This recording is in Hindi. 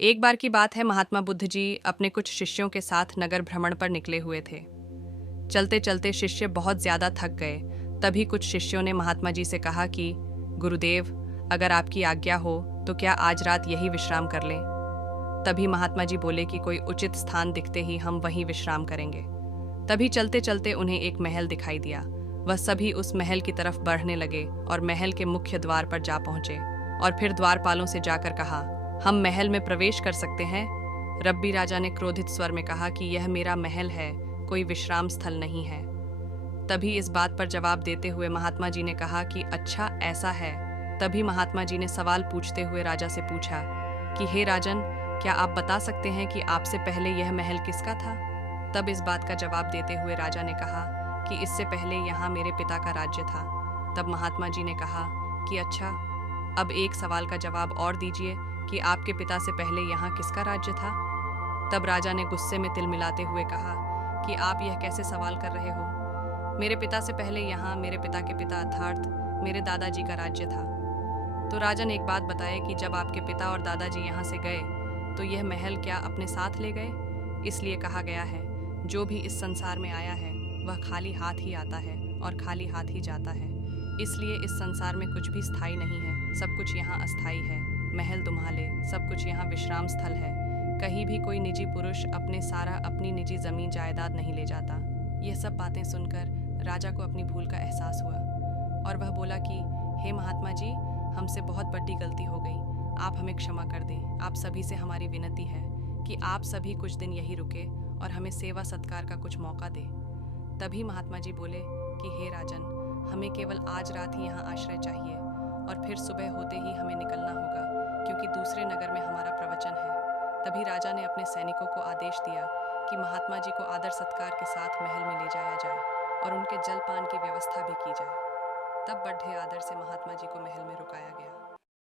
एक बार की बात है, महात्मा बुद्ध जी अपने कुछ शिष्यों के साथ नगर भ्रमण पर निकले हुए थे। चलते चलते शिष्य बहुत ज्यादा थक गए। तभी कुछ शिष्यों ने महात्मा जी से कहा कि गुरुदेव, अगर आपकी आज्ञा हो तो क्या आज रात यही विश्राम कर लें। तभी महात्मा जी बोले कि कोई उचित स्थान दिखते ही हम वहीं विश्राम करेंगे। तभी चलते चलते उन्हें एक महल दिखाई दिया। वह सभी उस महल की तरफ बढ़ने लगे और महल के मुख्य द्वार पर जा पहुंचे और फिर द्वारपालों से जाकर कहा, हम महल में प्रवेश कर सकते हैं। रब्बी राजा ने क्रोधित स्वर में कहा कि यह मेरा महल है, कोई विश्राम स्थल नहीं है। तभी इस बात पर जवाब देते हुए महात्मा जी ने कहा कि अच्छा ऐसा है। तभी महात्मा जी ने सवाल पूछते हुए राजा से पूछा कि हे राजन, क्या आप बता सकते हैं कि आपसे पहले यह महल किसका था। तब इस बात का जवाब देते हुए राजा ने कहा कि इससे पहले यहाँ मेरे पिता का राज्य था। तब महात्मा जी ने कहा कि अच्छा, अब एक सवाल का जवाब और दीजिए कि आपके पिता से पहले यहाँ किसका राज्य था। तब राजा ने गुस्से में तिलमिलाते हुए कहा कि आप यह कैसे सवाल कर रहे हो। मेरे पिता से पहले यहाँ मेरे पिता के पिता अर्थात मेरे दादाजी का राज्य था। तो राजन एक बात बताए कि जब आपके पिता और दादाजी यहाँ से गए तो यह महल क्या अपने साथ ले गए। इसलिए कहा गया है, जो भी इस संसार में आया है वह खाली हाथ ही आता है और खाली हाथ ही जाता है। इसलिए इस संसार में कुछ भी स्थायी नहीं है, सब कुछ यहाँ अस्थायी है। महल दुम्हाले, सब कुछ यहाँ विश्राम स्थल है। कहीं भी कोई निजी पुरुष अपनी निजी जमीन जायदाद नहीं ले जाता। यह सब बातें सुनकर राजा को अपनी भूल का एहसास हुआ और वह बोला कि हे महात्मा जी, हमसे बहुत बड़ी गलती हो गई, आप हमें क्षमा कर दें। आप सभी से हमारी विनती है कि आप सभी कुछ दिन यहीं रुके और हमें सेवा सत्कार का कुछ मौका दें। तभी महात्मा जी बोले कि हे राजन, हमें केवल आज रात ही यहाँ आश्रय चाहिए और फिर सुबह होते ही हमें निकलना होगा, क्योंकि दूसरे नगर में हमारा प्रवचन है। तभी राजा ने अपने सैनिकों को आदेश दिया कि महात्मा जी को आदर सत्कार के साथ महल में ले जाया जाए और उनके जलपान की व्यवस्था भी की जाए। तब बड़े आदर से महात्मा जी को महल में रुकाया गया।